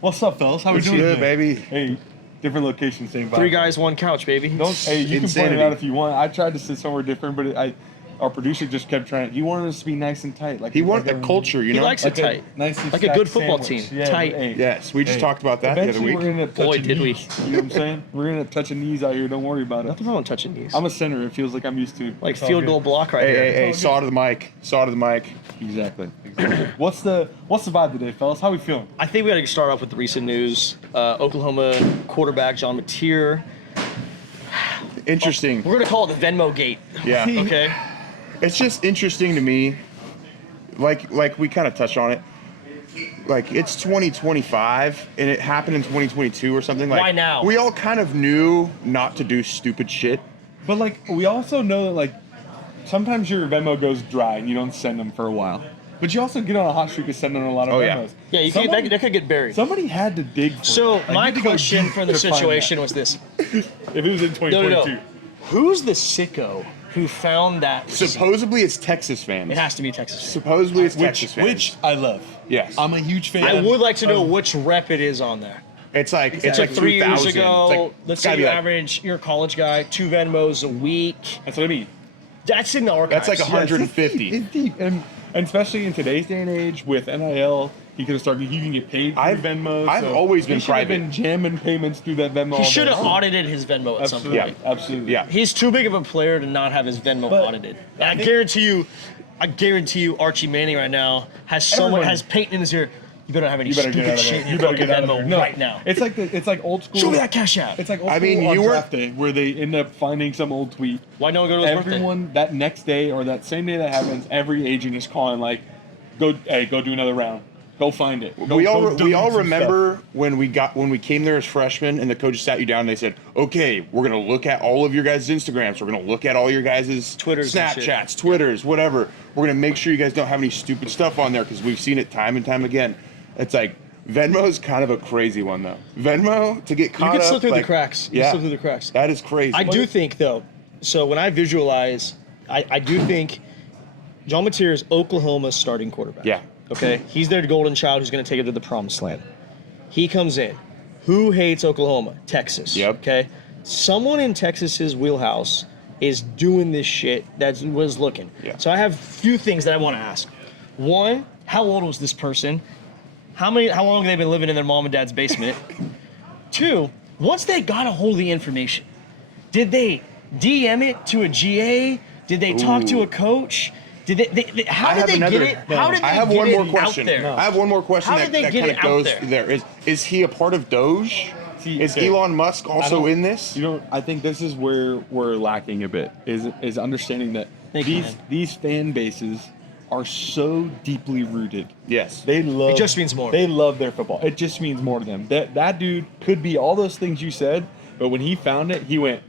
What's up, fellas? How we doing good, today? baby? Hey, different location, same vibe. 3 guys, 1 couch, baby. Hey, you can point it out if you want. I tried to sit somewhere different, but our producer just kept trying. He wanted us to be nice and tight. He wanted the culture, you know? He likes it tight. Nice and like a good stacked football sandwich. team. Yeah, Tight. hey, Yes, we just talked about that the other eventually week. we're gonna end up Boy, touching did we. knees. You know what I'm saying? We're gonna end up touching knees out here. Don't worry about it. Nothing wrong with touching these. I'm a center. It feels like I'm used to. like It's all field good. goal block right here. Hey, saw to the mic. Saw to the mic. Exactly. What's the vibe today, fellas? How we feeling? I think we got to start off with the recent news. Oklahoma quarterback John Mateer. Interesting. We're going to call it the Venmo gate. Yeah. Okay. It's just interesting to me. Like we kind of touched on it. Like, it's 2025 and it happened in 2022 or something. Like, why now? We all kind of knew not to do stupid shit. But like, we also know that like sometimes your Venmo goes dry and you don't send them for a while. But you also get on a hot streak of sending a lot of Venmos. Yeah, you that could get buried. Somebody had to dig for So it. Like, you my had to go question deep for the to find situation that. was this. If it was in 2022. No. Who's the sicko who found that? Supposedly it's Texas fans. It has to be Texas. Supposedly it's Texas fans. Which I love. Yes. I'm a huge fan. I would like to know which rep it is on there. It's like It's like 3 years 2000. ago. It's like, Let's it's gotta say you be like, average, you're a college guy, 2 Venmos a week. That's what I mean. That's in the archives. That's like 150. It's deep. And especially in today's day and age with NIL, he could have started. He can get paid through Venmo. I've always been he should have private. been jamming payments through that Venmo. He should have audited his Venmo at some Absolutely. point. Yeah, absolutely. Yeah. He's too big of a player to not have his Venmo audited. And I guarantee you, Archie Manning right now has Peyton in his ear. You better not have any You better get stupid out of shit there. in You your better fucking get out of there. Venmo No, right now. It's like old school. Show me that cash app. It's like old I school mean, on you were- draft day where they end up finding some old tweet. Why no one go to his birthday? Everyone that next day or that same day that happens, every agent is calling like, go do another round. Go find it. we all delete some remember when we came there as freshmen and the coaches sat you down and they said, okay, we're gonna look at all of your guys' Instagrams, we're gonna look at all your guys' Twitters and shit. Snapchats, Twitters, whatever. We're gonna make sure you guys don't have any stupid stuff on there because we've seen it time and time again. It's like Venmo's kind of a crazy one though. Venmo to get caught You can up, slip through like, the cracks. Yeah, Slip through the cracks. that is crazy. I do think though. So when I visualize, I do think John Mateer is Oklahoma's starting quarterback. Yeah. Okay, he's their golden child who's going to take it to the promised land. He comes in. Who hates Oklahoma? Texas. Yep. Okay, someone in Texas's wheelhouse is doing this shit that was looking. Yeah. So I have a few things that I want to ask. One, how old was this person? How long have they been living in their mom and dad's basement? 2, once they got a hold of the information, did they DM it to a GA? Did they talk to a coach? Did they how did they get it? How did they I have get one more it question. out there? I have one more question How that, did they that get kind it of out goes there? Is he a part of Doge? Is okay. Elon Musk also in this? You know, I think this is where we're lacking a bit is understanding that Thank you, these fan bases are so deeply rooted. Yes. They love. It just means more. They love their football. It just means more to them. That dude could be all those things you said, but when he found it, he went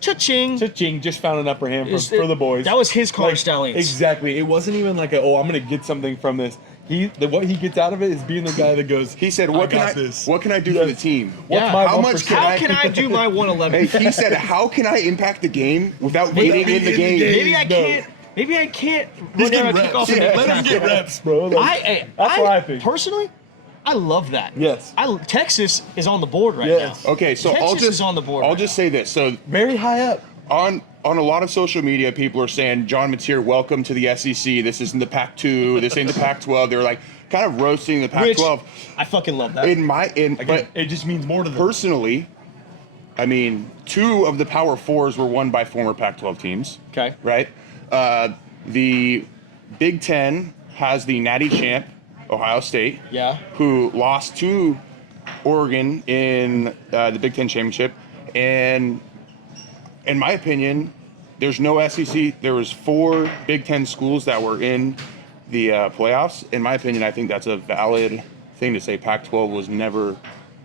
Cha-ching. cha-ching, just found an upper hand for the boys. That was his college Like, stallions. Exactly. It wasn't even like I'm gonna get something from this. What he gets out of it is being the guy that goes. He said, what can I do for the team? What's Yeah. my How much 1%? How can I do my 111? Hey, he said, how can I impact the game without Maybe- getting in the game? Maybe I can't. Maybe I can't. He's run down getting a reps. kickoff and Yeah, make let him a get tackle. reps, bro. Like, that's what I think. Personally, I love that. Yes. Texas is on the board right Yes. now. Okay, so Texas is on the board I'll right just say this. So Very high up. on a lot of social media, people are saying, John Mateer, welcome to the SEC. This isn't the Pac-2. This ain't the Pac-12. They're like kind of roasting the Which Pac-12. I fucking love that. But It just means more to them. personally, I mean, 2 of the Power Fours were won by former Pac-12 teams. Okay. Right? The Big Ten has the natty champ, Ohio State. Yeah. Who lost to Oregon in the Big Ten championship. And in my opinion, there's no SEC. There was 4 Big Ten schools that were in the playoffs. In my opinion, I think that's a valid thing to say. Pac-12 was never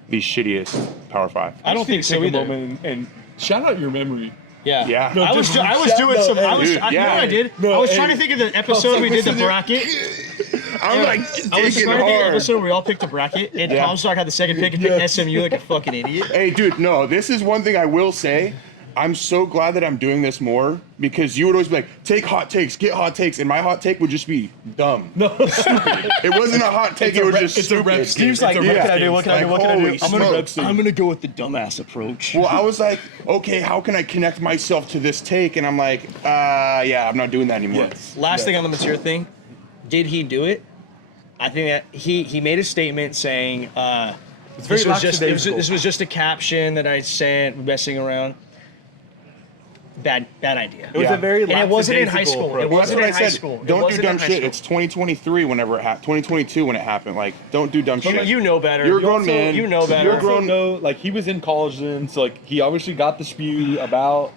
the shittiest Power 5. I don't think so Take a either. moment and shout out your memory. Yeah. Yeah. No, I was just doing shout some. out, I was. dude, I, you know yeah. what I did? No, I was hey. trying to think of the episode we did the bracket. I'm like I was digging trying to think of the hard. episode where we all picked a bracket, and Yeah. Tom Stark had the second pick and picked SMU like a fucking idiot. Hey, dude, no, this is one thing I will say. I'm so glad that I'm doing this more because you would always be like, take hot takes, get hot takes, and my hot take would just be dumb. No, Stupid. It wasn't a hot take, it was just it's a stupid. rep Steve's like, It's a what rep can I do? What can I do? What can I Holy do? I'm smokes. gonna go with the dumbass approach. Well, I was like, okay, how can I connect myself to this take? And I'm like, yeah, I'm not doing that anymore. Yes. Last thing on the material thing, did he do it? I think that he made a statement saying very this was just a caption that I sent messing around. Bad idea. It was a very and it wasn't in high lackadaisical school. approach. It Well, that's wasn't what in I high said. school. It Don't do wasn't dumb in high shit. school. It's 2023 whenever it happened. 2022 when it happened. Like, don't do dumb But shit. you know better. You're a grown man. You know better. You're a grown. No, like he was in college then, so like he obviously got the spew about,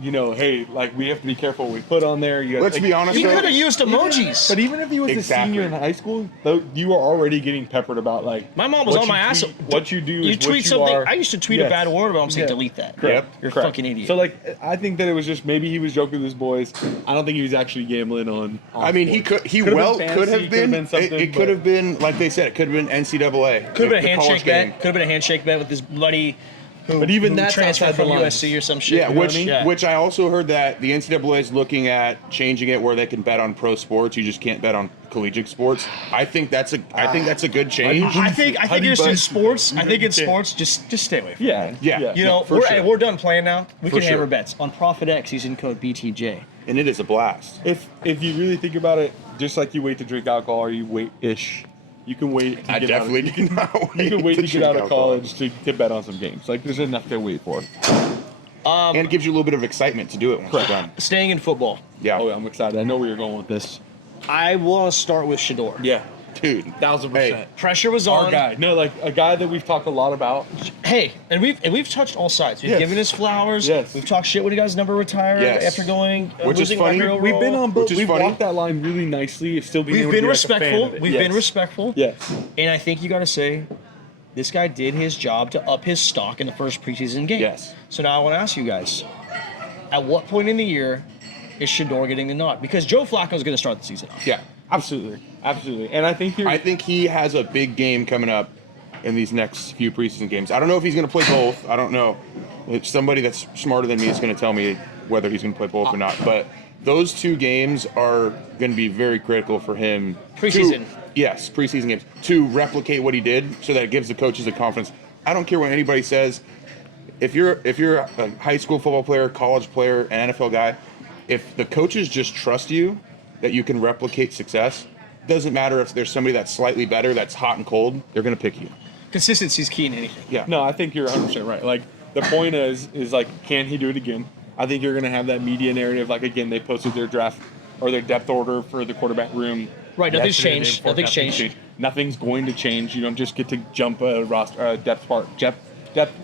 hey, like we have to be careful what we put on there. You Let's be honest. He though. could have used emojis. But even if he was Exactly. a senior in high school, though, you were already getting peppered about like My mom was what on my you ass. tweet- What you do, You is tweet what something. You are. I used to tweet Yes. a bad word about him, saying Yeah. delete that. Yep. You're a Correct. fucking idiot. So like, I think that it was just maybe he was joking with his boys. I don't think he was actually gambling on. I mean, he sports. could. He Could've well been could fantasy, have been. something, It could have been like they said. It could have been NCAA. could have been a the college handshake game. bet. Could have been a handshake bet with his buddy. But even who that's transferred outside the from line. USC or some shit. Yeah, you know which what I mean? Yeah. which I also heard that the NCAA is looking at changing it where they can bet on pro sports. You just can't bet on collegiate sports. I think that's a good change. I think just but- in sports. I think in Yeah. sports, just stay away from it. Yeah. Yeah. You know, for we're, sure. we're done playing now. We For can hammer sure. bets on Profit X using code BTJ. And it is a blast. If you really think about it, just like you wait to drink alcohol, or you wait-ish, you can wait. To I get definitely out do not you can wait to get drink out of alcohol. college to bet on some games. Like there's enough to wait for. And it gives you a little bit of excitement to do it once you're done. Staying in football, Yeah. Oh, I'm excited. I know where you're going with this. I want to start with Shador. Yeah, Dude. 1000%. Hey. Pressure was on. Our guy. No, like a guy that we've talked a lot about. Hey, and we've touched all sides. We've Yes. given his flowers. Yes. We've talked shit when he got his number retired Yes. after going. Which is losing funny. record We've been overall. on both. Which is We've funny. walked that line really nicely. Of still being We've able been to be like a fan respectful. of it. We've Yes. been respectful. Yes. And I think you got to say, this guy did his job to up his stock in the first preseason game. Yes. So now I want to ask you guys, at what point in the year is Shador getting the nod? Because Joe Flacco's going to start the season off. Yeah. Absolutely. Absolutely. And I think I think he has a big game coming up in these next few preseason games. I don't know if he's going to play both. I don't know. If somebody that's smarter than me is going to tell me whether he's going to play both or not. But those two games are going to be very critical for him. Preseason. Yes, preseason games. To replicate what he did so that it gives the coaches the confidence. I don't care what anybody says. If you're a high school football player, college player, an NFL guy, if the coaches just trust you that you can replicate success, doesn't matter if there's somebody that's slightly better, that's hot and cold, they're going to pick you. Consistency is key in anything. Yeah. No, I think you're 100% right. Like the point is like, can he do it again? I think you're going to have that media narrative. Like again, they posted their draft or their depth order for the quarterback room. Right, nothing's yesterday, changed. day before. Nothing's changed. Nothing's going to change. You don't just get to jump a roster, depth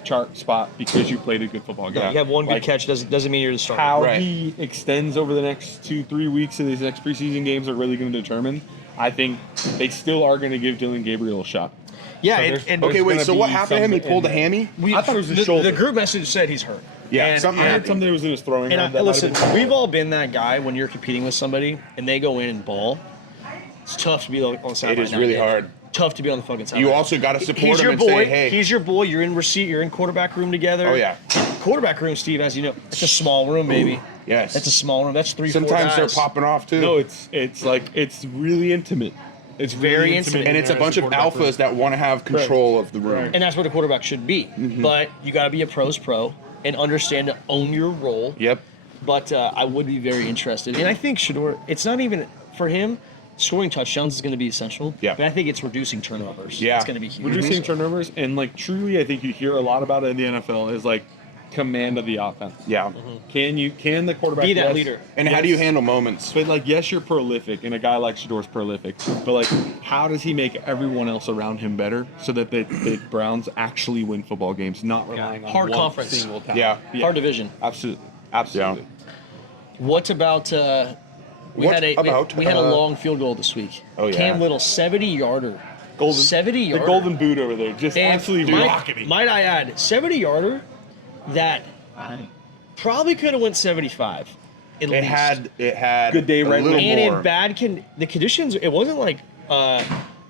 chart spot because you played a good football game. You have one good Like, catch doesn't mean you're the starter. How Right. he extends over the next 2-3 weeks of these next preseason games are really going to determine. I think they still are going to give Dylan Gabriel a shot. Yeah, So and, there's- and there's Okay, wait, gonna so what be happened to him? He something pulled a in there. hammy? I thought it was his the shoulder. group message said he's hurt. Yeah, And- something I heard happened. something was in his throwing. And arm that might have listen, been- we've all been that guy when you're competing with somebody and they go in and ball. It's tough to be on the sideline. It is really hard. Tough to be on the fucking sideline. You also got to support He's him your and boy. say, hey. He's your boy. You're in receipt. You're in quarterback room together. Oh, yeah. Quarterback room, Steve, as you know, it's a small room, baby. Yes. It's a small room. That's 3-4 Sometimes they're guys. popping off, too. No, it's like it's really intimate. It's Very really intimate. and it's a bunch of alphas that want to have control of the room. Right. And that's what a quarterback should be. Mm-hmm. But you got to be a pro's pro and understand to own your role. Yep. But I would be very interested. And I think Shador, it's not even, for him, scoring touchdowns is going to be essential. Yeah. But I think it's reducing turnovers. Yeah. It's going to be huge. reducing turnovers, and like truly, I think you hear a lot about it in the NFL is like command of the offense. Yeah. Can the quarterback Be that yes, leader. And how yes. do you handle moments? But like, yes, you're prolific, and a guy like Shador's prolific. But like, how does he make everyone else around him better so that the Browns actually win football games, not relying on Hard one conference. single talent? Yeah. Hard division. Absolutely, absolutely. What about we What had a about, we had a long field goal this week. Oh, yeah. Cam Little 70-yarder. 70-yarder. The golden boot over there, just And absolutely rocketing. might I add, 70-yarder that probably could have went 75. At It least. had Good day a right little now. And more. in bad the conditions, it wasn't like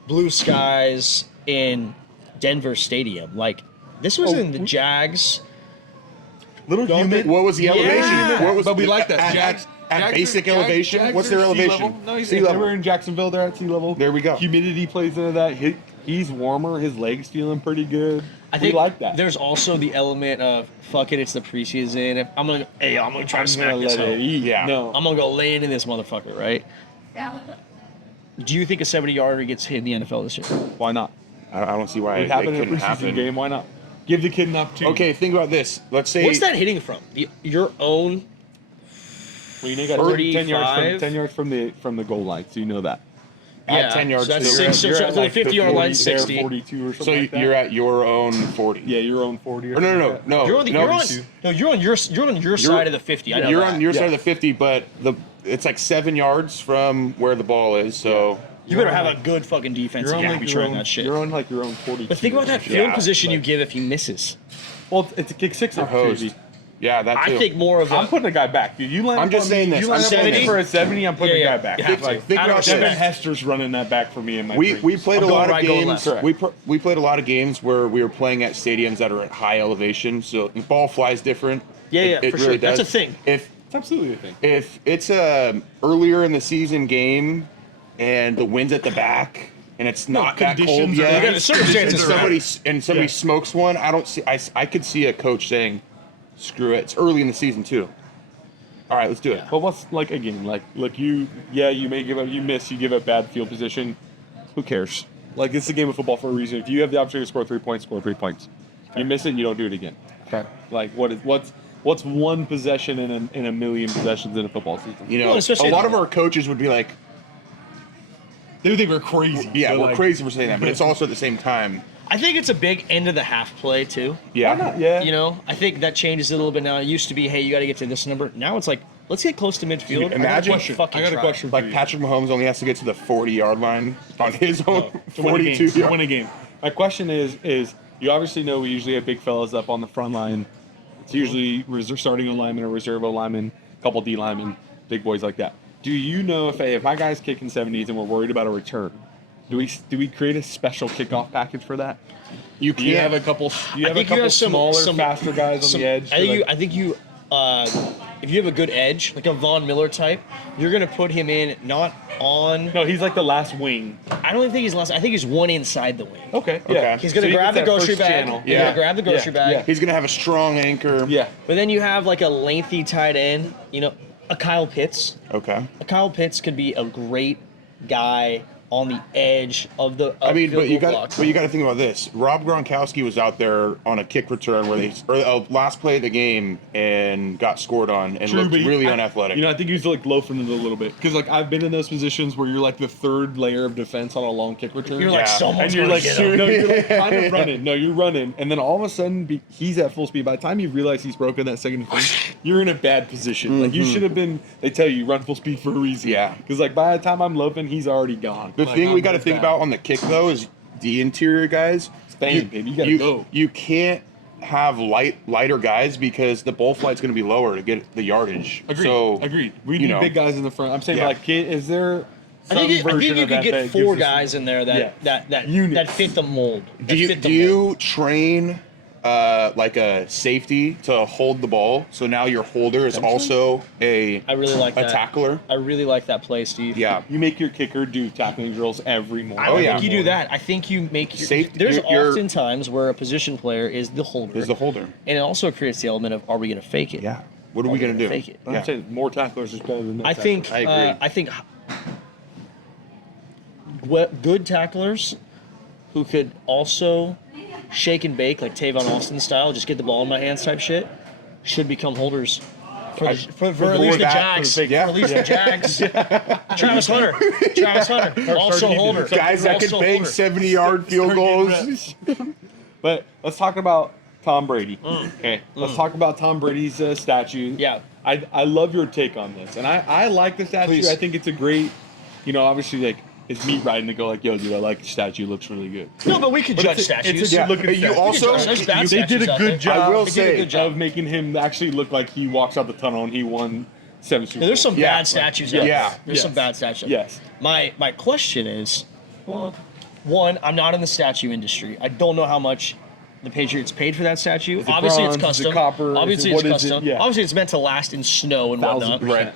blue skies in Denver Stadium. Like this was in the Jags. Little humid. What was the Yeah. elevation? What was But we the- like that. at- Jags, at basic elevation? What's their are sea elevation? level. No, he's Sea if they level. were in Jacksonville. They're at sea level. There we go. Humidity plays into that. He's warmer. His legs feeling pretty good. I think we like that. there's also the element of fuck it, it's the preseason. If I'm gonna try to I'm smack gonna this let hoe. it eat. Yeah. No. I'm gonna go lay it in this motherfucker, right? Do you think a 70-yarder gets hit in the NFL this year? Why not? I don't see why It it happened in a couldn't preseason happen. game. Why not? Give the kid an opportunity. Okay, think about this. Let's say What's that hitting from? Your own. Well, you got 35? 10 yards from the goal line, so you know that. At 10 yards, So that's so you're six. at- So You're it's at like 50-yard line, 60. 42 or something So like that. you're at your own 40. Yeah, your own 40. Or Or no, something no, like that. no, You're on the, no. you're on, no, you're on your side of the 50. I know You're that. on your side Yeah. of the 50, but it's like 7 yards from where the ball is. So You better have a good fucking defense You're if on you like be your trying own, that shit. You're on like your own 42. But think about that Yeah, field position you like- give if he misses. Well, it's a kick six hosed. opportunity. Yeah, that too. I think more of I'm a. putting a guy back, dude. You line I'm up just on saying me, this. You line I'm up saying on me this. for a 70. I'm putting Yeah, a yeah. guy back. You have Think- to. think Out of about Devin this. respect. Hester's running that back for me in my we dreams. played a I'm going lot of right, going games. left. We played a lot of games where we were playing at stadiums that are at high elevation, so the ball flies different. Yeah, yeah, It for really sure. That's does. a thing. If It's absolutely a thing. if it's a earlier in the season game and the wind's at the back and it's not that cold conditions are yet, nice. You got the circumstances and are somebody Yeah. smokes one, I don't see. I could see a coach saying, "Screw it." It's early in the season too. All right, let's do it. But what's like again? Like, look, you may give up, you miss, you give up bad field position. Who cares? Like, it's a game of football for a reason. If you have the opportunity to score 3 points, score 3 points. You miss it, you don't do it again. Okay. Like, what's one possession in a million possessions in a football season? You know, Well, especially a lot of our coaches would be like, They would think we're crazy. "Yeah, but we're like, crazy for saying that," but it's also at the same time, I think it's a big end of the half play too. yeah. Why not? Yeah. You know, I think that changes a little bit now. It used to be, hey, you got to get to this number. Now it's like, let's get close to midfield. Imagine- and fucking I got a try. question. Like Patrick Mahomes only has to get to the 40-yard line on his own To win a 42 game. To win a game. My question is you obviously know we usually have big fellas up on the front line. It's usually starting O lineman or reserve O lineman, a couple D linemen, big boys like that. Do you know if my guy's kicking 70s and we're worried about a return, do we create a special kickoff package for that? You Do you have can't. a couple? Do you I have a think you couple have smaller, some faster guys on some- the edge? I think you, if you have a good edge, like a Von Miller type, you're gonna put him in not on. no, he's like the last wing. I don't even think he's last. I think he's one inside the wing. Okay. Okay. Yeah. He's gonna So he grab the gets that grocery first bag. channel. He's Yeah. gonna grab the grocery Yeah. bag. Yeah. He's gonna have a strong anchor. Yeah. But then you have like a lengthy tight end. You know, a Kyle Pitts. Okay. A Kyle Pitts could be a great guy on the edge of the. I mean, field but you goal got block. to think about this. Rob Gronkowski was out there on a kick return or last play of the game and got scored on and looked but really unathletic. You know, I think he's like loafing it a little bit because like I've been in those positions where you're like the third layer of defense on a long kick return. You're like, Yeah. someone's and you're gonna like, get him. no, you're like kind of running. No, you're running, and then all of a sudden he's at full speed. By the time you realize he's broken that second defense, you're in a bad position. Like you should have been. They tell you run full speed for a reason. Yeah. Because like by the time I'm loafing, he's already gone. the Like, thing we I'm got to like think that. about on the kick though is the interior guys. Bang, baby, you gotta go. You can't have lighter guys because the ball flight's going to be lower to get the yardage. Agreed. So Agreed. We you need know. big guys in the front. I'm saying Yeah. like, is there? I think you version could of that get that four gives us- guys in there that Yeah. that Units. fit the mold. Do you train like a safety to hold the ball? So now your holder is also I really like a that. tackler. I really like that play, Steve. Yeah. You make your kicker do tackling drills every morning. I don't yeah. think you do that. I think you make your, Safety- there's you're- often times where a position player is the holder. Is the holder. And it also creates the element of, are we going to fake it? Yeah. What are we going to do? Fake it. I'm saying more tacklers is better than no I think. I agree. I think. Good tacklers who could also shake and bake like Tavon Austin style, just get the ball in my hands type shit, should become holders. For at least the Jags. For yeah. at least the Jags. Travis Hunter. Also holder. Guys that Also can bang holder. 70-yard field goals. But let's talk about Tom Brady. Okay, let's talk about Tom Brady's statue. Yeah. I love your take on this, and I like the statue. Please. I think it's a great, obviously like it's meat riding to go like, yo, dude, I like the statue. It looks really good. No, but we could judge it's a statues. good looking You statue. also- There's bad They did statues a out good there. job. I will They did a say- good job. of making him actually look like he walks out the tunnel and he won 7 Super Yeah, there's some Bowls. Yeah. bad statues out Yeah. there. There's some bad statues. Yes. My question is, one, I'm not in the statue industry. I don't know how much the Patriots paid for that statue. it Obviously, bronze? it's Is custom. it copper? Obviously, What it's is it? custom. Yeah. Obviously, it's meant to last in snow and whatnot. 1,000%. Right.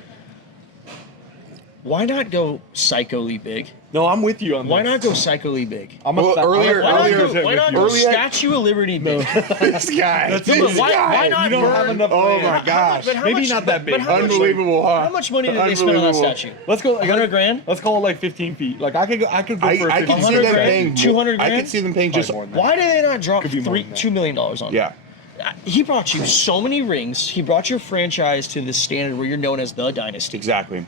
Why not go psycholy big? No, I'm with you on Why this. not go psycholy big? I'm Well, earlier- Why earlier- not go, why not go earlier- Statue of Liberty big? This guy. That's this it. Why not You don't have burn- enough Oh land. my gosh. But how Maybe much- not that big. But how much, Unbelievable, huh? how much money did they spend on that Unbelievable. statue? Let's go. 100 grand? Let's call it like 15 feet. Like I could go I for can 15 see 100 them grand? paying 200 I grand? can see them paying just Probably more than that. Why did they not drop Could be more than that. $2 million on it? yeah. He brought you so many rings. He brought your franchise to the standard where you're known as the dynasty. Exactly.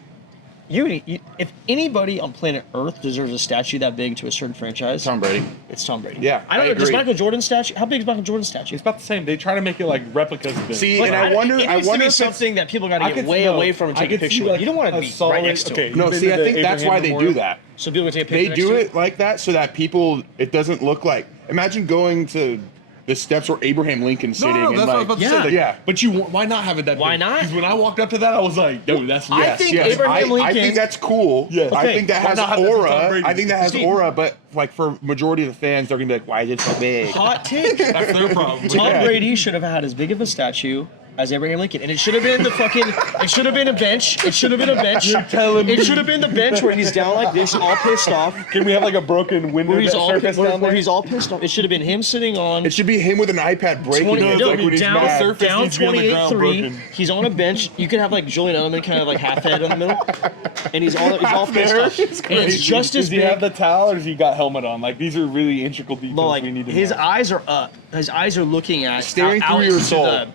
If anybody on planet Earth deserves a statue that big to a certain franchise, Tom Brady. it's Tom Brady. Yeah, I don't I know. Does agree. Michael Jordan's statue? How big is Michael Jordan's statue? It's about the same. They try to make it like replicas of it. See, But and I wonder it I needs to wonder be if it's something that people got to I get could- way no, away from and I take a could picture see, with. like, You don't want to a be solid- right next to okay. it. No, You've see, been I to think the that's Abraham why they Memorial? do that. So people can take a picture They next do to it like that so that people it doesn't look like imagine going to the steps where Abraham Lincoln's No, sitting no, and that's what I was like about to say. Like, yeah. But why not have it that Why big? not? Because when I walked up to that, I was like, yo, that's I Yes, think yes. Abraham I Lincoln- think that's cool. Yes. I Okay, think that why has not have that be Tom aura. Brady? I think that has Steve. aura, but like for majority of the fans, they're gonna be like, "Why is it so big?" Hot take. That's their problem. Tom Yeah. Brady should have had as big of a statue as Abraham Lincoln, and it should have been the fucking. It should have been a bench. It should have been a bench. You're telling me- It should have been the bench where he's down like this, all pissed off. Can we have like a broken window Where he's all surface down where there? he's all pissed off. It should have been him sitting on It should be him with an iPad breaking 20, it no, like when he's down, mad. surface down needs to be on the ground 28-3. broken. He's on a bench. You could have like Julian Edelman kind of like half head in the middle, and he's all pissed there. off. It's And it's just as Does he big. have the towel or does he got helmet on? Like these are really integral details But like we need to his know. eyes are up. His eyes are looking at Staring out through your into soul. the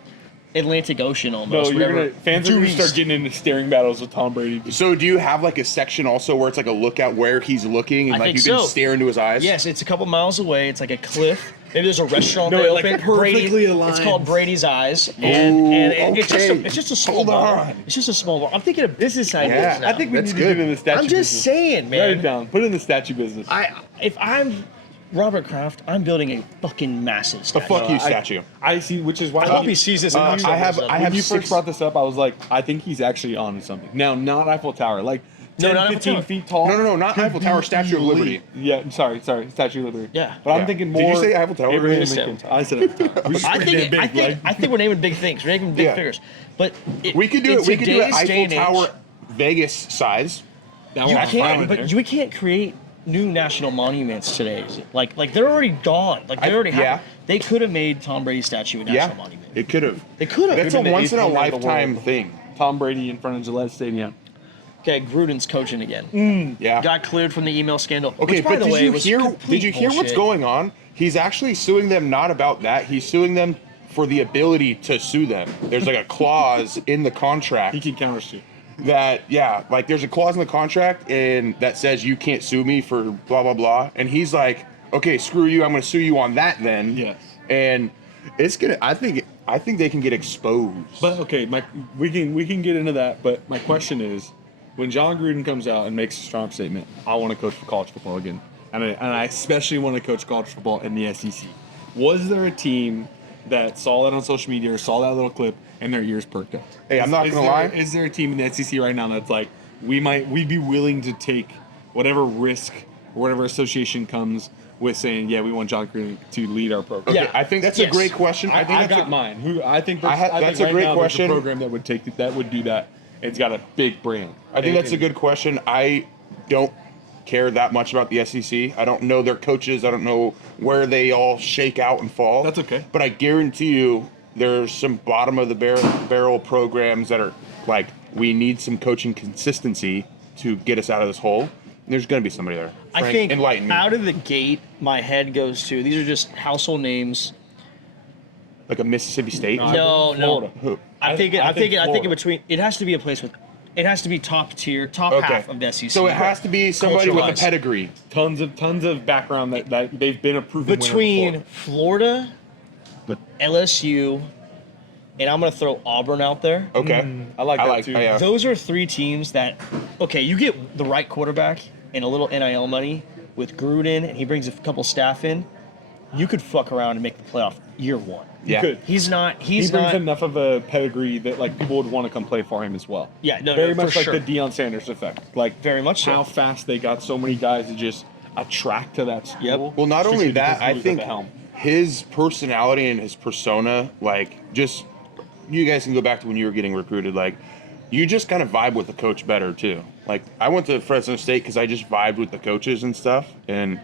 Atlantic Ocean No, almost. you're whatever. gonna fans are Due gonna start east. getting into staring battles with Tom Brady. So do you have like a section also where it's like a lookout where he's looking and I like think you can so. stare into his eyes? Yes, it's a couple miles away. It's like a cliff. Maybe there's a restaurant No, they like open. perfectly aligned. It's called Brady's Eyes, and it's just okay. it's just a small Hold bar. on. It's just a small bar. I'm thinking of business ideas Yeah, now. I think we That's need to good. get in the statue I'm just business. saying, Write it man. down. Put it in the statue business. If I'm Robert Kraft, I'm building a fucking massive A statue. fuck you I- statue. I see, which is why I hope he sees this. And knocks I over have- his I own. have when you six- first brought this up, I was like, I think he's actually on something. Now, not Eiffel Tower, like 10, not Eiffel 15 Tower. feet tall. No, not Eiffel Tower, Statue of Liberty. Yeah, sorry, Statue of Liberty. Yeah. but I'm Yeah. thinking Did you more. say Eiffel Tower? Abraham You said Lincoln. I said Eiffel Tower. Which is pretty damn big, I think we're naming big things. We're naming big Yeah. figures. But We could do in it. We could do it today's day Eiffel and age, Tower, Vegas size. That You one's can't, fine but there. you can't create new national monuments today. Like they're already gone. Like they already have. yeah. They could have made Tom Brady's statue a national Yeah, monument. it could have. They could have. That's a been the once in a eighth wonder of the lifetime world. thing. Tom Brady in front of Gillette Stadium. Okay, Gruden's coaching again. Yeah. Got cleared from the email scandal. Okay, which, by but the did way, you was hear? complete Did you hear what's bullshit. going on? He's actually suing them not about that. He's suing them for the ability to sue them. There's like a clause in the contract He can countersue. that like there's a clause in the contract and that says you can't sue me for blah blah blah. And he's like, okay, screw you. I'm going to sue you on that then. Yes. And it's gonna. I think they can get exposed. But okay, we can get into that. But my question is, when John Gruden comes out and makes a strong statement, I want to coach for college football again, and I especially want to coach college football in the SEC. Was there a team that saw that on social media or saw that little clip and their ears perked up? Hey, I'm not gonna lie. Is there a team in the SEC right now that's like we'd be willing to take whatever risk or whatever association comes with saying, yeah, we want John Gruden to lead our program? Okay, Yeah. I think that's Yes. a great question. I think I that's got mine. Who I think that's think a right great now there's question. A program that would do that. It's got a big brand. I think that's a good question. I don't care that much about the SEC. I don't know their coaches. I don't know where they all shake out and fall. That's okay. But I guarantee you there's some bottom of the barrel programs that are like, we need some coaching consistency to get us out of this hole. And there's going to be somebody there. I Frank, think enlighten me. out of the gate, my head goes to these are just household names. Like a Mississippi State. No, Florida. Who? I'm thinking Florida. between. It has to be a place with. It has to be top tier, top Okay. half of the SEC. So it has to be somebody with a Culture-wise. pedigree. Tons of background that they've been a proven winner between before. Florida, LSU, and I'm gonna throw Auburn out there. Okay. I like that too. Yeah. Those are three teams that, okay, you get the right quarterback and a little NIL money with Gruden, and he brings a couple staff in. You could fuck around and make the playoff year one. Yeah. Good. He's not. He He's brings not. enough of a pedigree that like people would want to come play for him as well. Yeah, no, very no, much for like sure. the Deion Sanders effect. Like Very much so. how fast they got so many guys to just attract to that school. Yep. Well, not only strictly because that, he I was at think the helm. his personality and his persona, like, just, you guys can go back to when you were getting recruited, like, you just kind of vibe with the coach better too. Like, I went to Fresno State because I just vibed with the coaches and stuff, and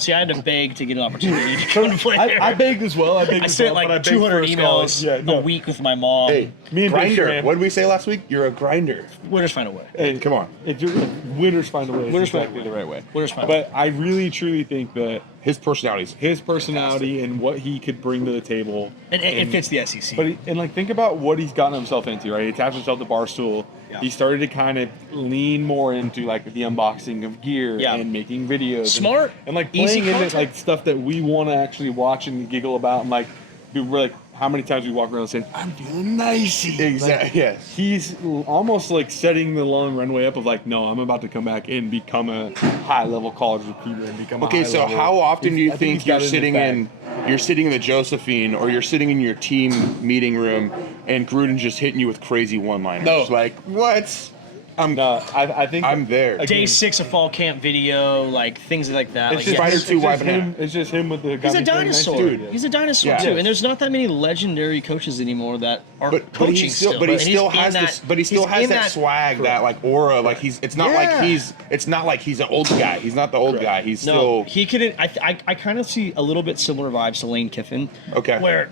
See, I had to beg to get an opportunity to go to play there. I begged as well. I sent like 200 emails a week with my mom. hey, Me and Big grinder. Sam. What did we say last week? You're a grinder. Winners find a way. Hey, Come on. If you're winners find a way. Winners It's find a exactly way. the right way. Winners find a way. But I really truly think that His personality's his personality and what he could bring to the table, And it fits the SEC. But think about what he's gotten himself into, right? He attached himself to Barstool. Yeah. He started to kind of lean more into like the unboxing of gear Yeah. and making videos. Smart, and like easy playing into content. like stuff that we want to actually watch and giggle about. And like, dude, we're like, how many times we walk around saying, "I'm feeling nicey." exactly. Like, Yes. he's almost like setting the long runway up of like, no, I'm about to come back and become a high level college recruiter and become. Okay, a high so level. how often do you I think he's you're got it his sitting bag. you're sitting in the Josephine or you're sitting in your team meeting room and Gruden's just hitting you with crazy one-liners? No. Like, what? No, I think I'm there. Again, Day 6 of fall camp video, like things like that. It's Like, just, Spider it's 2 just wiping it him. It's just him with the. he's a dinosaur. Dude. He's a dinosaur Yeah. too. Yes. And there's not that many legendary coaches anymore that are But coaching he still, but he And he's still in has that- this. But he still he's has in that swag, that like aura. Like it's not like Yeah. it's not like he's an old guy. He's not the old guy. He's No, still he could. I kind of see a little bit similar vibes to Lane Kiffin. Okay. Where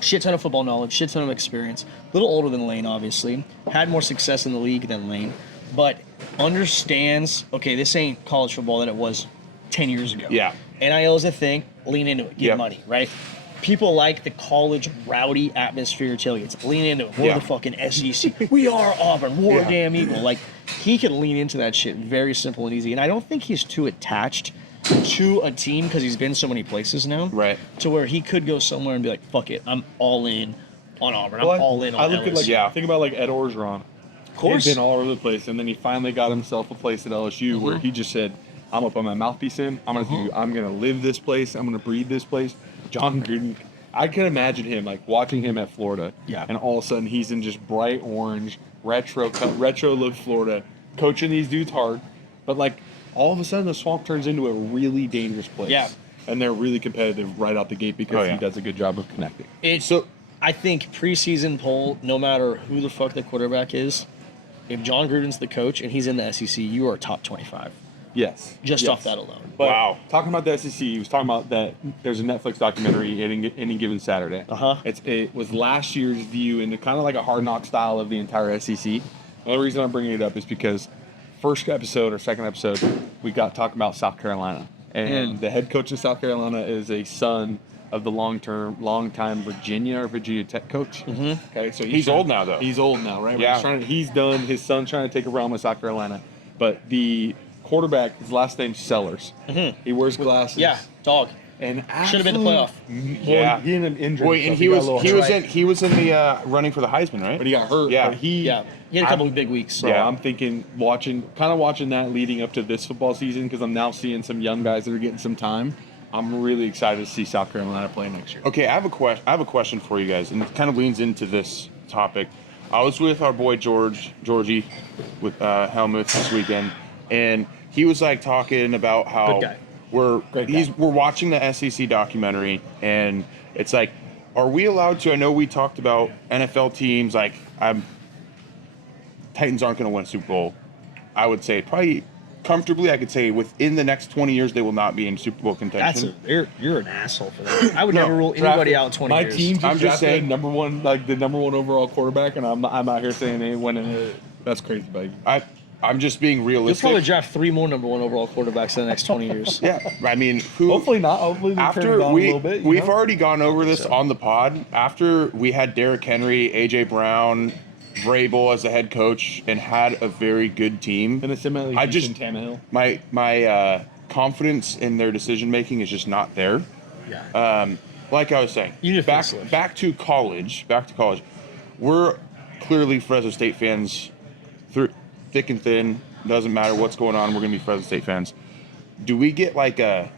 shit ton of football knowledge, shit ton of experience. A little older than Lane, obviously. Had more success in the league than Lane, but understands. Okay, this ain't college football that it was 10 years ago. Yeah. NIL is a thing. Lean into it. Get Yep. money. Right. People like the college rowdy atmosphere tailgates. Lean into it. We're Yeah. the fucking SEC. We are Auburn. We're Yeah. a damn Eagle. Like, he can lean into that shit very simple and easy. And I don't think he's too attached to a team because he's been so many places now. Right. To where he could go somewhere and be like, fuck it, I'm all in on Auburn. I'm Well, all in on I look at LSU. like Yeah. think about like Ed Orgeron. Of course. He's been all over the place, and then he finally got himself a place at LSU where he just said, "I'm gonna put my mouthpiece in. I'm gonna live this place. I'm gonna breathe this place." John Gruden, I can imagine him like watching him at Florida, Yeah. and all of a sudden he's in just bright orange retro look Florida, coaching these dudes hard, but like all of a sudden the Swamp turns into a really dangerous place. Yeah. And they're really competitive right out the gate because Oh, yeah. he does a good job of connecting. So I think preseason poll, no matter who the fuck the quarterback is, if John Gruden's the coach and he's in the SEC, you are top 25. Yes. Just Yes. off that alone. But Wow. talking about the SEC, he was talking about that there's a Netflix documentary any given Saturday. Uh-huh. It was last year's view into kind of like a hard knock style of the entire SEC. The only reason I'm bringing it up is because first episode or second episode, we got talking about South Carolina. And the head coach of South Carolina is a son of the long-time Virginia Tech coach. Mm-hmm. Okay, so He's old now, though. He's old now, right? Yeah. He's done. His son's trying to take a realm of South Carolina, but the quarterback, his last name's Sellers. Mm-hmm. He wears glasses. Yeah, dog. And Should have been the playoff. Yeah. He ended up injured. Boy, and so he got a was little he hurt. was in he was in the running for the Heisman, right? But he got hurt. Yeah. But he Yeah. He had a couple of big weeks. So Yeah. I'm thinking watching that leading up to this football season because I'm now seeing some young guys that are getting some time. I'm really excited to see South Carolina play next year. Okay, I have a question for you guys, and it kind of leans into this topic. I was with our boy Georgie, with Helmuth this weekend, and he was like talking about how Good guy. we're Great guy. we're watching the SEC documentary, and it's like, are we allowed to? I know we talked about NFL teams, like Titans aren't going to win a Super Bowl. I would say probably comfortably, I could say within the next 20 years they will not be in Super Bowl contention. You're an asshole for that. I would No, never rule anybody out in 20 My years. team just I'm just drafted saying- the number one overall quarterback, and I'm out here saying they win it. That's crazy, buddy. I'm just being You'll realistic. probably draft 3 more number 1 overall quarterbacks in the next 20 years. Yeah, I mean, who? Hopefully not. Hopefully they turn it After on a little bit. you we've know? already gone over this on the pod. After we had Derrick Henry, AJ Brown, Vrabel as the head coach, and had a very good team. And it's similarly I just Tannehill. my confidence in their decision making is just not there. Yeah. Like I was saying, You need a back facelift. back to college. We're clearly Fresno State fans, through thick and thin. Doesn't matter what's going on. We're gonna be Fresno State fans. Do we get like a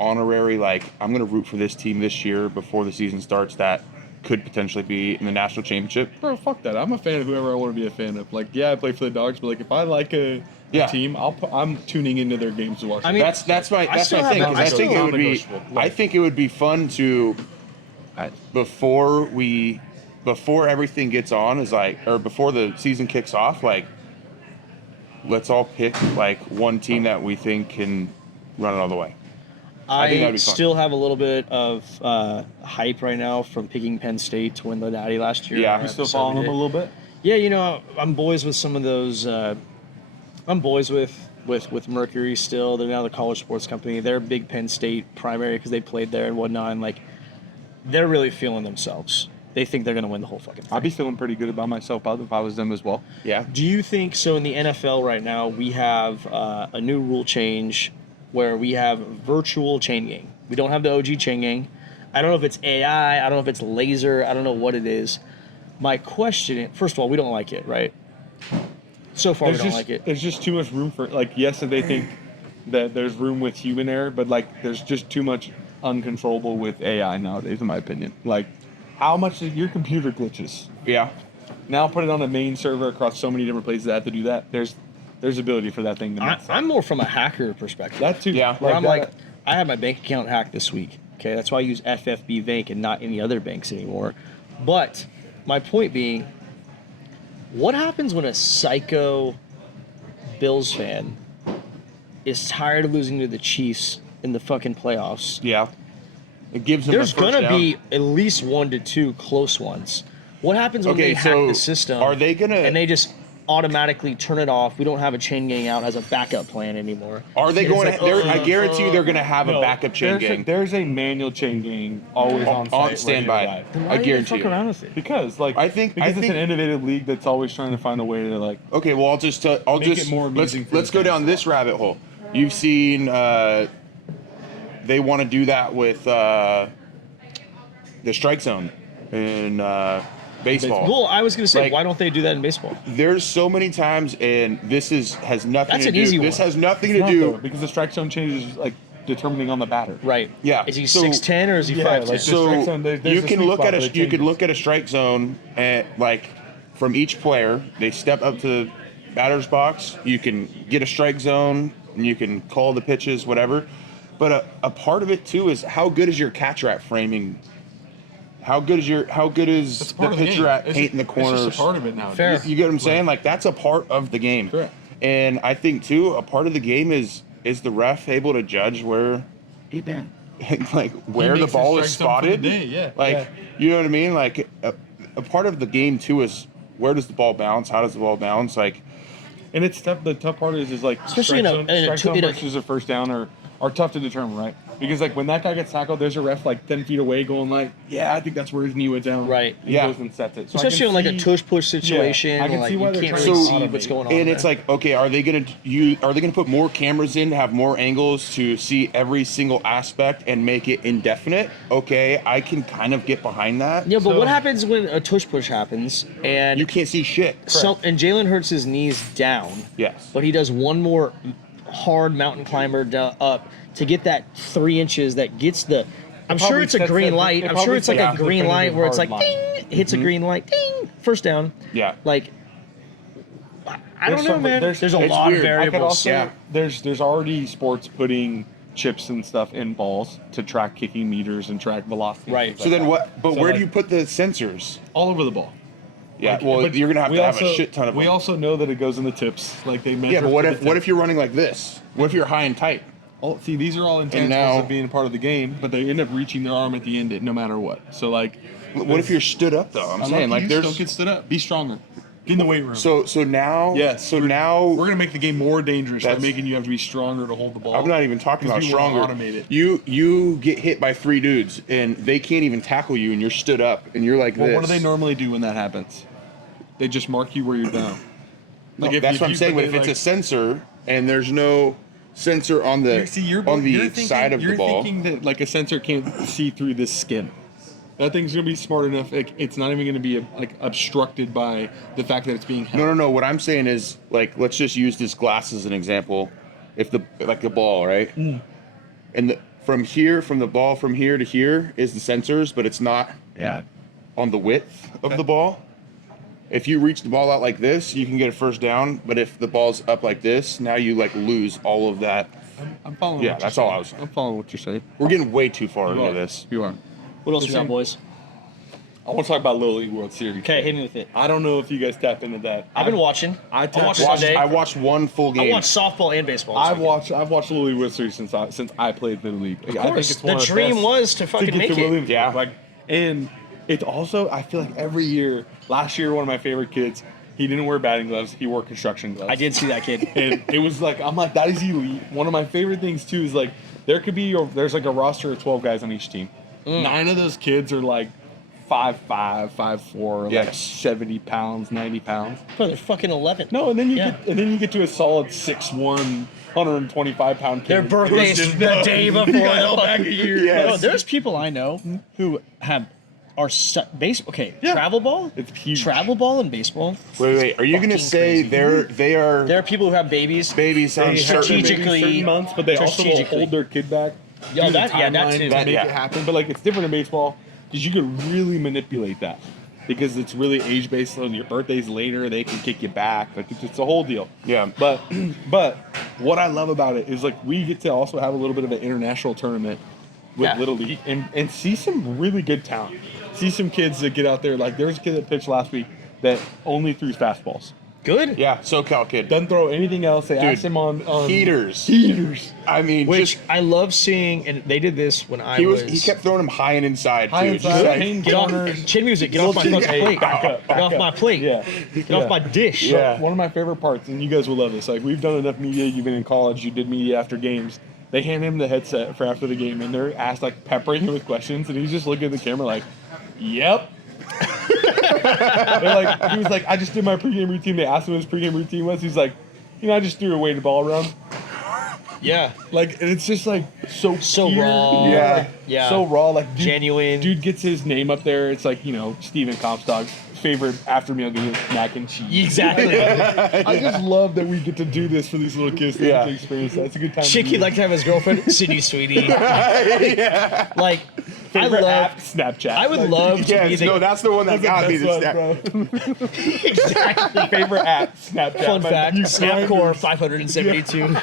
honorary, like, I'm gonna root for this team this year before the season starts that could potentially be in the national championship? Bro, fuck that. I'm a fan of whoever I want to be a fan of. Like, yeah, I play for the Dogs, but like if I like a Yeah. team, I'm tuning into their games to watch. I mean, That's my still thing. have 'Cause I it- think it would be. non-negotiable. I think it would be fun to before everything gets on is like, or before the season kicks off, like let's all pick like one team that we think can run it all the way. I think that'd be fun. still have a little bit of hype right now from picking Penn State to win the Natty last year. Yeah. You still following them a little bit? Yeah, I'm boys with some of those. I'm boys with Mercury still. They're now the college sports company. They're a big Penn State primary because they played there and whatnot. And like, they're really feeling themselves. They think they're going to win the whole fucking thing. I'd be feeling pretty good about myself if I was them as well. Yeah. Do you think so? In the NFL right now, we have a new rule change where we have virtual chain gang. We don't have the OG chain gang. I don't know if it's AI. I don't know if it's laser. I don't know what it is. My question, first of all, we don't like it, right? So far, we don't like it. There's just too much room for, like, yes, they think that there's room with human error, but, like, there's just too much uncontrollable with AI nowadays, in my opinion. Like, how much your computer glitches? Yeah. Now put it on a main server across so many different places that have to do that. There's ability for that thing to mess up. I'm more from a hacker perspective. That too. Yeah. Where I'm that- like, I had my bank account hacked this week. Okay, that's why I use FFB Bank and not any other banks anymore. But my point being, what happens when a psycho Bills fan is tired of losing to the Chiefs in the fucking playoffs? Yeah. It gives them. There's the first gonna down. be at least 1 to 2 close ones. What happens when they hack the system? Are they gonna? and they just automatically turn it off? We don't have a chain gang out as a backup plan anymore. Are they It's going? like, I guarantee you, they're going to have a No, backup chain gang There's a manual chain gang always on site, ready to standby. die. Then why I do they guarantee fuck you. around with it? Because like I think- it's an innovative league that's always trying to find a way to like Okay, well, I'll Make it more amusing for let's the go down fans. this rabbit hole. You've seen they want to do that with the strike zone in baseball. Well, I was gonna say, Like- why don't they do that in baseball? There's so many times, and has nothing That's to an do. easy This one. has nothing It's to not, do. though, because the strike zone changes like determining on the batter. Right. Yeah, Is he so- 6'10" or is he Yeah, 5'10"? like the strike zone, there's you a can sweet look spot, at but a it you could changes. look at a strike zone and like from each player, they step up to the batter's box. You can get a strike zone and you can call the pitches, whatever. But a part of it too is how good is your catcher at framing? How good is It's the part of the pitcher game. at It's painting the It's corners? just a part of it now. Fair. You get what I'm saying? Like that's a part of the game. Correct. And I think too, a part of the game is the ref able to judge where like where the makes ball his is strike zone for spotted. the day, yeah. Like Yeah. you know what I mean? Like a part of the game too is where does the ball bounce? How does the ball bounce? Like And it's tough. The tough part is like Especially strike in a- zone, in a strike two- zone in a- versus a first down are tough to determine, right? Because like when that guy gets tackled, there's a ref like 10 feet away going like, yeah, I think that's where his knee went down. Right. He Yeah. goes and sets it. So I Especially can on like a see- tush push situation. Yeah, I can like, see why you they're can't trying really to see automate. what's going on. and it's there. like, okay, are they gonna put more cameras in, have more angles to see every single aspect and make it indefinite? Okay, I can kind of get behind that. yeah, but so- what happens when a tush push happens and You can't see shit. and Jalen Hurts' knees down, Yes. but he does one more hard mountain climber up to get that 3 inches that gets the. I'm sure probably it's a sets green that- light. it I'm probably sure it's like sets a the green light definitive where it's like hard line. ding, hits a green light, ding, first down. Yeah. Like, I don't There's know, some- man. there's- There's a it's lot weird. of I could I could variables. also Yeah. there's already sports putting chips and stuff in balls to track kicking meters and track velocity. and Right. things So like then that. what? But So, where like, do you put the sensors? all over the ball? Yeah. Like, Well, but you're gonna have we to have also- a shit ton of We them. also know that it goes in the tips. Like they measure. Yeah, but what for if the what tip. if you're running like this? What if you're high and tight? Oh, see, these are all intangibles now- of being a part of the game, but they end up reaching their arm at the end, no matter what. So like, What if you're stood up though? I'm saying like don't there's get stood up. Be stronger. Get in the weight room. so now yes. so now we're gonna make the game more dangerous by That's- making you have to be stronger to hold the ball. I'm not even talking about 'Cause we wanna stronger. automate it. You get hit by 3 dudes and they can't even tackle you and you're stood up and you're like Well, this. what do they normally do when that happens? They just mark you where you're down. No, Like, that's what I'm saying. But if it's a sensor and there's no sensor on the side of the ball, thinking that like a sensor can't see through this skin. That thing's gonna be smart enough. It's not even gonna be like obstructed by the fact that it's being held. no. What I'm saying is like let's just use this glass as an example. If the ball, right? Mm. And from the ball from here to here is the sensors, but it's not Yeah. on the width of the ball. if you reach the ball out like this, you can get a first down. But if the ball's up like this, now you like lose all of that. I'm following. Yeah, that's all I was. I'm following what you're saying. We're getting way too far You into are. this. You are. What else we got, boys? I want to talk about Little League World Series. Okay, hit me with it. I don't know if you guys tapped into that. I've been watching. I watched tapped- Sunday. I watched one full game. I watched softball and baseball. I've watched Little League World Series since I played Little League. Of I think course, it's one the of dream best was to fucking get make to it. Williamsburg. Yeah. Like, and it's also, I feel like every year. Last year, one of my favorite kids, he didn't wear batting gloves. He wore construction gloves. I did see that kid. And it was like, I'm like, that is elite. One of my favorite things too is like, there's like a roster of 12 guys on each team. 9 of those kids are like 5'5", 5'4", like Yes. 70 pounds, 90 pounds. Bro, they're fucking 11. No, and then Yeah. you get to a solid 6'1", 125-pound kid. Their birthday's Who's just the done. day before. He got held back a year. Yes. Bro, there's people I know who Yeah. travel ball. It's huge. Travel ball and baseball. Wait. Are you gonna Fucking say crazy. they are There are people who have babies. babies They on have certain strategically- certain months, but they also will strategically. hold their kid back. Yeah, through the that timeline too. to make yeah. it happen. But like, it's different in baseball because you can really manipulate that because it's really age based. So your birthday's later, they can kick you back. Like it's a whole deal. Yeah. But what I love about it is like we get to also have a little bit of an international tournament with Yeah. Little League and see some really good talent. See some kids that get out there. Like there was a kid that pitched last week that only threw fastballs. Good. Yeah, SoCal kid. Doesn't throw anything else. They asked him on Heaters. Heaters. I mean, Which just I love seeing, and they did this when I he kept throwing them high and inside High too. inside, Just like, pain Get off, corners. chin music. Get off my fucking Hey, plate. back up, Get off my plate. Yeah. Get off my dish. Yeah. One of my favorite parts, and you guys will love this. Like we've done enough media. You've been in college. You did media after games. They hand him the headset for after the game, and they're asked like peppering him with questions, and he's just looking at the camera like, "Yep." He was like, "I just did my pregame routine." They asked him what his pregame routine was. He's like, "I just threw a weighted ball around." Yeah. Like, and it's just like so pure. raw. Yeah. Like, Yeah. so raw. Like Genuine. Dude gets his name up there. It's like Steven Comstock's favorite after meal game is mac and cheese. Exactly. I just love that we get to do this for these little kids to Yeah. experience that. It's a good time. Chick, he'd like to have his girlfriend, Sydney Sweetie. yeah. Like, favorite I app, love. Snapchat. I would love to be Yes, the no, that's the one that got me. That's This one, snap. bro. exactly. Favorite app, Snapchat. Fun fact: You Snapcore grinders. 572.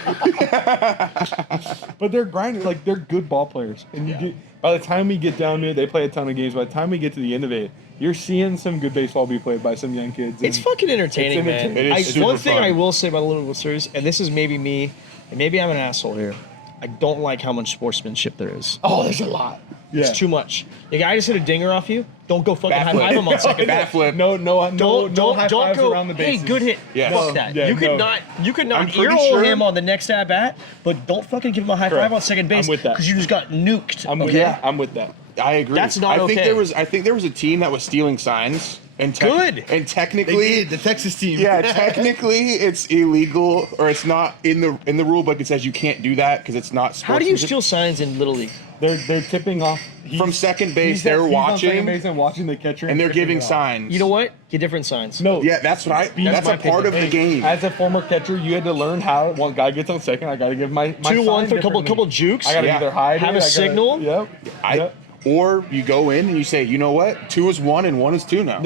But they're grinding. Like they're good ball players, and you get. By the time we get down there, they play a ton of games. By the time we get to the end of it, you're seeing some good baseball be played by some young kids. It's and fucking entertaining, It's entertaining. man. It is One super thing fun. I will say about the Little World Series, and this is maybe me, and maybe I'm an asshole here. I don't like how much sportsmanship there is. Oh, there's a lot. Yeah. It's too much. The guy just hit a dinger off you. Don't go fucking Bat high flip. five him on second. Bat flip. No, Don't high fives go. around the Hey, bases. good hit. Yeah. Fuck No, that. yeah, you could no. not. You could I'm not pretty earhole sure- him on the next at bat, but don't fucking give him a high Correct. five on second base I'm with that. because you just got nuked. I'm with okay? that. I'm with that. I agree. That's not I think okay. I think there was a team that was stealing signs. And Good. And technically, the Texas team. yeah, technically it's illegal, or it's not in the rule book. It says you can't do that because it's not. How do you sportsmanship. steal signs in Little League? They're tipping off From second base, he's they're on watching, second base and watching the catcher, and they're tipping giving it off. signs. You know what? Get different signs. No, Yeah, that's what I. That's my a part of opinion. the game. As a former catcher, you had to learn how. One guy gets on second, I got to give my 2-1 sign for a couple differently. jukes. I got to Yeah. either hide Have it, a I gotta- signal. Yep. Yep. Or you go in and you say, you know what? 2 is 1 and 1 is 2 now.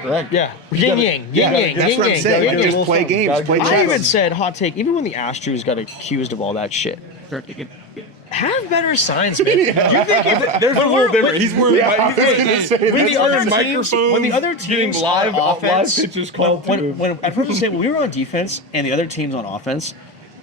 Correct. Yeah. You Yin gotta- yang. Yeah, Yin yang. that's Yin what I'm yang. saying. Yin gotta yang. Just play some. games, Gotta play get I chess. even said hot take. Even when the Astros got accused of all that shit, have better signs, man. You think if, There's a little different. He's wearing Yeah, I was gonna say, when the that's other wearing teams, when the other getting teams live on offense, live pitches called to him. when at Fresno State, when we were on defense and the other teams on offense,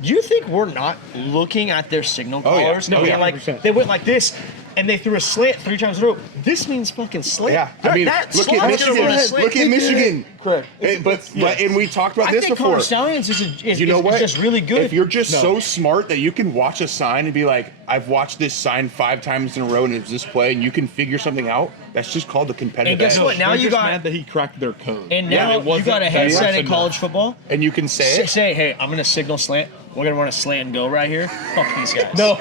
do you think we're not looking at their signal Oh, yeah. callers and Oh, being yeah. like 100%. they went like this and they threw a slant 3 times in a row? This means fucking slant. Yeah, I mean, that look at slot's gonna run a Michigan. slant. Look at Michigan. Correct. And we talked about I this think before. Connor Stallions is You know what? just really good. If you're just so smart that you can watch a sign and be like, I've watched this sign 5 times in a row and it's this play, and you can figure something out, that's just called the competitive And guess edge. what? Now They're you just got- mad that he cracked their code. and Yeah, now it you wasn't- got a headset that's in enough. college football. And you can say it. Say, hey, I'm gonna signal slant. We're gonna run a slant and go right here. Fuck these guys. No,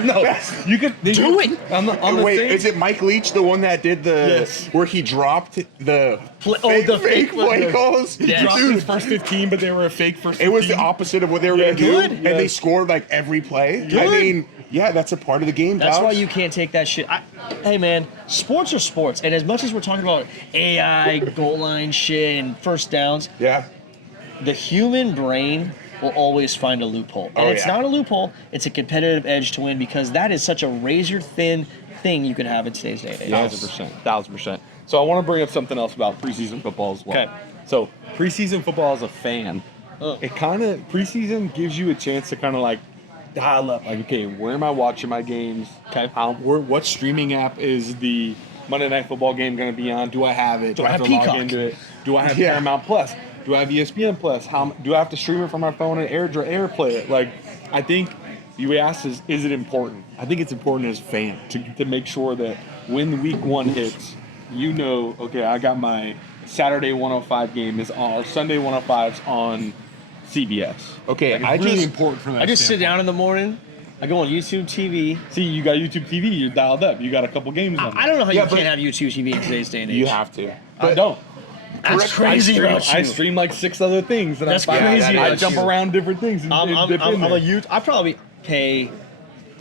you could Do it. on the Wait, same- is it Mike Leach, the one that did the Yes. where he dropped the the fake play calls? Yes. dropped Dude, his first 15, but they were a fake first 15. it was the opposite of what they were Yeah, gonna do, good. and they Yes. scored like every play. I Good. mean, Yeah, that's a part of the game. That's Dogs. why you can't take that shit. Hey, man, sports are sports. And as much as we're talking about AI, goal line shit, and first downs, Yeah. the human brain will always find a loophole. And it's not a loophole, it's a competitive edge to win because that is such a razor-thin thing you can have in today's day and age. 1,000%. So I want to bring up something else about preseason football as well. Okay. So preseason football as a fan, it kind of, preseason gives you a chance to kind of like dial up, like, okay, where am I watching my games? Okay. What streaming app is the Monday Night Football game going to be on? Do I have it? Do I have to log Peacock? into it? Do I have Yeah. Paramount Plus? Do I have ESPN Plus? How do I have to stream it from my phone and AirPlay it? Like, I think you asked is it important? I think it's important as a fan to make sure that when week 1 hits, you know, okay, I got my Saturday 105 game is on, or Sunday 105's on CBS. Okay, Like, it's really important for that. I just sit standpoint. down in the morning, I go on YouTube TV. See, you got YouTube TV, you're dialed up. You got a couple games on. I don't know how you but- can't have YouTube TV in today's day and age. You have to. I don't. That's crazy about I you. stream like 6 other things, and That's I crazy I about jump you. around different things. And I'm dip in a there. youth. I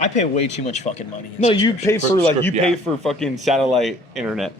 pay way too much fucking money. No, you pay for like you Yeah. pay for fucking satellite internet.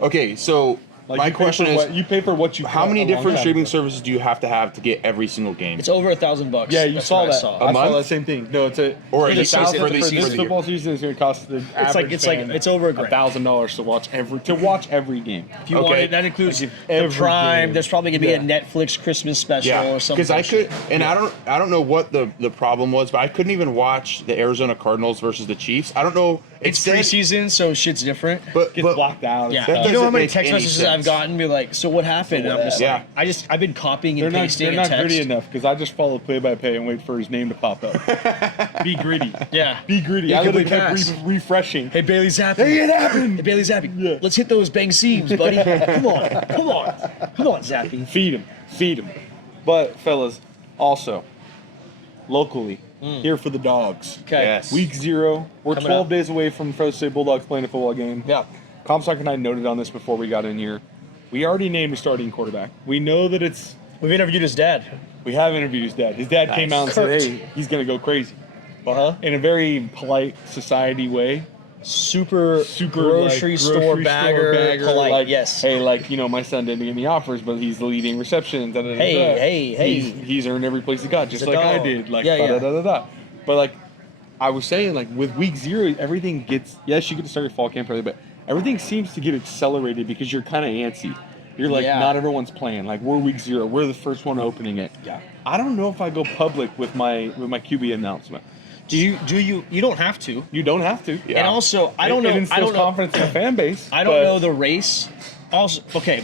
Okay, so Like my you pay question for is, what, you pay for what you. how many different alongside streaming of it. services do you have to get every single game? It's over $1,000. Yeah, you That's saw what that. I saw. A I month? saw that same thing. No, it's a Or For the is it season, for for the this season? football season is going to cost the average fan it's over a grand. $1,000 to watch every game. If you want Okay. it, that includes Like the every Prime. game. There's probably gonna be Yeah. a Netflix Christmas special Yeah, or something. because I could, and I don't know what the problem was, but I couldn't even watch the Arizona Cardinals versus the Chiefs. I don't know. It's said- preseason, so shit's different. but Gets blocked out. and Yeah, stuff. That you know how doesn't many make text any messages I've sense. gotten? Be like, so what happened? And I'm just Yeah. like, I've been copying and They're pasting not and text. gritty enough because I just follow play-by-play and wait for his name to pop up. Be gritty. Yeah. Be gritty. Yeah, I literally complete kept pass. refreshing. Hey, Bailey Zappi. Hey, it happened. Hey, Bailey Zappi. Yeah. Let's hit those bang seams, buddy. Come on, Zappi. Feed him. But fellas, also locally, here for the dogs. Okay. Yes. Week 0, we're Coming 12 up. days away from Fresno State Bulldogs playing a football game. Yeah. Comstock and I noted on this before we got in here. We already named a starting quarterback. We know that We've interviewed his dad. we have interviewed his dad. His dad came out and Kurt. said, hey, he's going to go crazy. Uh-huh. In a very polite society way. Super grocery like, store bagger, polite, like, yes. Hey, like, you know, my son didn't get any offers, but he's the leading reception. Da, da, da, Hey, da. hey. He's earned every place he got, just a like I dog. did. Like, Yeah, da, yeah. da, da, da. But like, I was saying, like with week 0, everything gets. Yes, you get to start your fall camp early, but everything seems to get accelerated because you're kind of antsy. You're like, Yeah. not everyone's playing. Like we're week 0, we're the first one opening it. Yeah. I don't know if I go public with my QB announcement. Do you don't have to. You don't have to. Yeah. And also, I don't It know. I instills don't know. confidence in the fan base. I don't but know the race. Also, okay.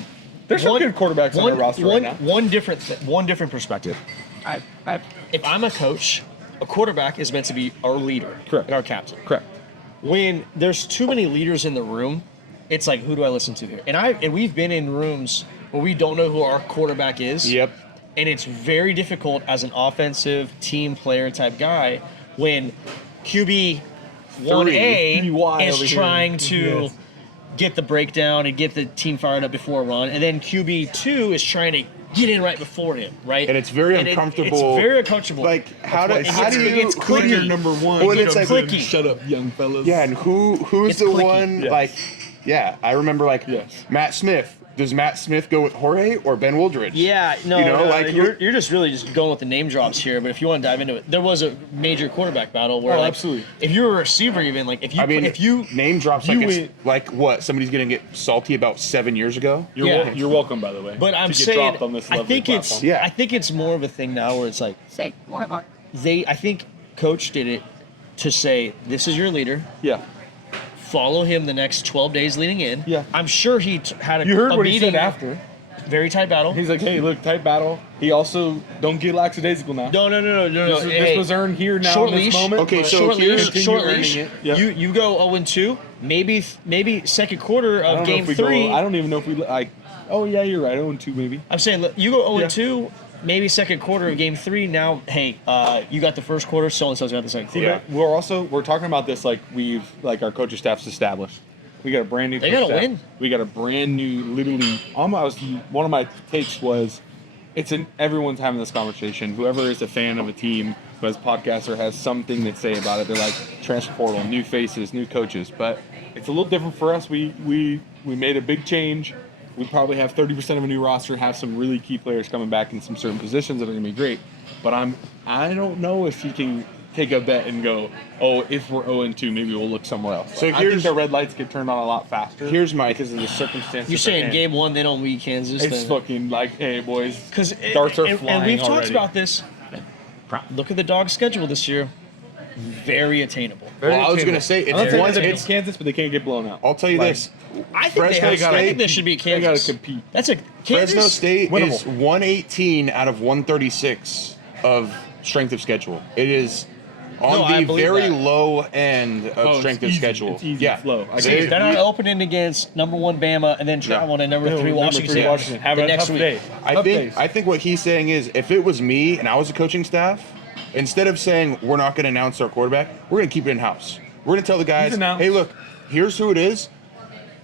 There's some good quarterbacks on the roster right now. One different perspective. If I'm a coach, a quarterback is meant to be our leader, Correct. and our captain. Correct. When there's too many leaders in the room, it's like, who do I listen to here? And we've been in rooms where we don't know who our quarterback is. Yep. And it's very difficult as an offensive team player type guy when QB 1A QB is over here. trying to Yes. get the breakdown and get the team fired up before a run, and then QB2 is trying to get in right before him, right? And it's very And uncomfortable. It's very uncomfortable. Like how do why how do it you gets who do clicky. you- Number 1. When it's like clicky. Shut up, young fellas. yeah, and who's It's the clicky. one Yes. like yeah, I remember like Yes. Matt Smith. Does Matt Smith go with Jorge or Ben Woldridge? Yeah, no, You know, no, like, you're just really just going with the name drops here. But if you want to dive into it, there was a major quarterback battle where, Oh, like, absolutely. if you're a receiver, even like if you name drops you like it's win- like what somebody's gonna get salty about 7 years ago. Yeah. You're welcome, by the way. But I'm to get saying, dropped on this I lovely think it's platform. Yeah. I think it's more of a thing now where it's like I think coach did it to say, this is your leader. Yeah. Follow him the next 12 days leading in. Yeah. I'm sure he had a You heard a what he meeting said after. Very tight battle. He's like, hey, look, tight battle. He also don't get lackadaisical now. No. This was earned here now Short in this leash. moment. Okay, but so short here's- leash. continue Short earning leash. it. Yep. You go 0-2. Maybe second quarter I of don't know game if we 3. I don't even know if we like. Oh yeah, you're right. 0-2 maybe. I'm saying, look, you go 0-2. Maybe second quarter of game 3. Now, hey, you got the first quarter. So and so's got the second See, quarter. but we're talking about this like our coaching staff's established. We got a brand new. They coaching gotta staff. win. We got a brand new, literally. Almost one of my takes was, everyone's having this conversation. Whoever is a fan of a team who as a podcaster has something to say about it. They're like transfer portal, new faces, new coaches, but it's a little different for us. We made a big change. We probably have 30% of a new roster, have some really key players coming back in some certain positions that are going to be great. But I don't know if you can take a bet and go, oh, if we're 0-2, maybe we'll look somewhere else. So I think the red lights get turned on a lot faster. Here's my because of the circumstances. You're saying they're in. game 1 they don't beat Kansas? It's then. fucking like, hey boys, Because darts are flying and we've talked already. about this. Look at the Dogs' schedule this year. Very attainable. Well, I was gonna say, it's one. It's Kansas, but they can't get blown out. I'll tell you Like, this: I think Fresno I State- think this should be They Kansas. gotta compete. That's a Kansas. Fresno State winnable. is 118 out of 136 of strength of schedule. It is No, on I the believe very that. low end of Oh, it's strength of easy. schedule. It's easy. Yeah, It's low. I They- see. They're not opening against number 1 Bama and then traveling to number 3 Washington State. Washington. Having the a next tough week. day. I Tough think days. I think what he's saying is, if it was me and I was a coaching staff, instead of saying we're not going to announce our quarterback, we're going to keep it in house. We're going to tell the guys, announced. hey, look, here's who it is.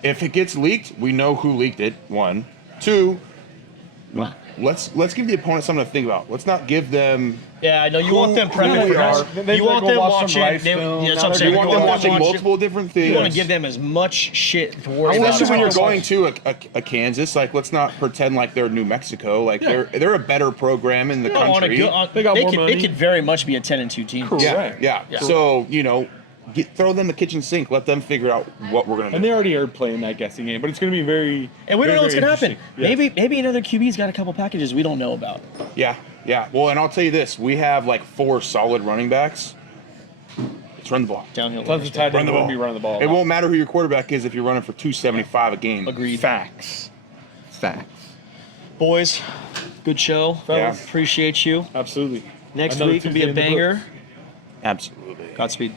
If it gets leaked, we know who leaked it. 1, 2. Let's give the opponent something to think about. Let's not give them. Yeah, I know you Who- want them who prepping we for are. this. You want them watching. Rice They, film. that's Now what I'm they're saying. You want them watching watching- multiple different things. You want to give them as much shit to worry about. Especially when you're Watch. going to a Kansas, like let's not pretend like they're New Mexico. Like Yeah. they're a better program in the on a country. good, They got more could, money. They could very much be a 10-2 team. Correct. Yeah. Yeah. So throw them the kitchen sink. Let them figure out what we're gonna do. And they already are playing that guessing game, but it's going to be very. And we don't very, know what's very going to happen. interesting. Yes. Maybe another QB's got a couple packages we don't know about. Yeah. Well, and I'll tell you this: we have like 4 solid running backs. Let's run the ball. Downhill. Tons of tight Run end the won't ball. be running the ball. It won't matter who your quarterback is if you're running for 275 a game. Agreed. Facts. Boys, good show. Yeah. Appreciate you. Absolutely. Next Another week will be Tuesday a in the banger. books. Absolutely. Godspeed.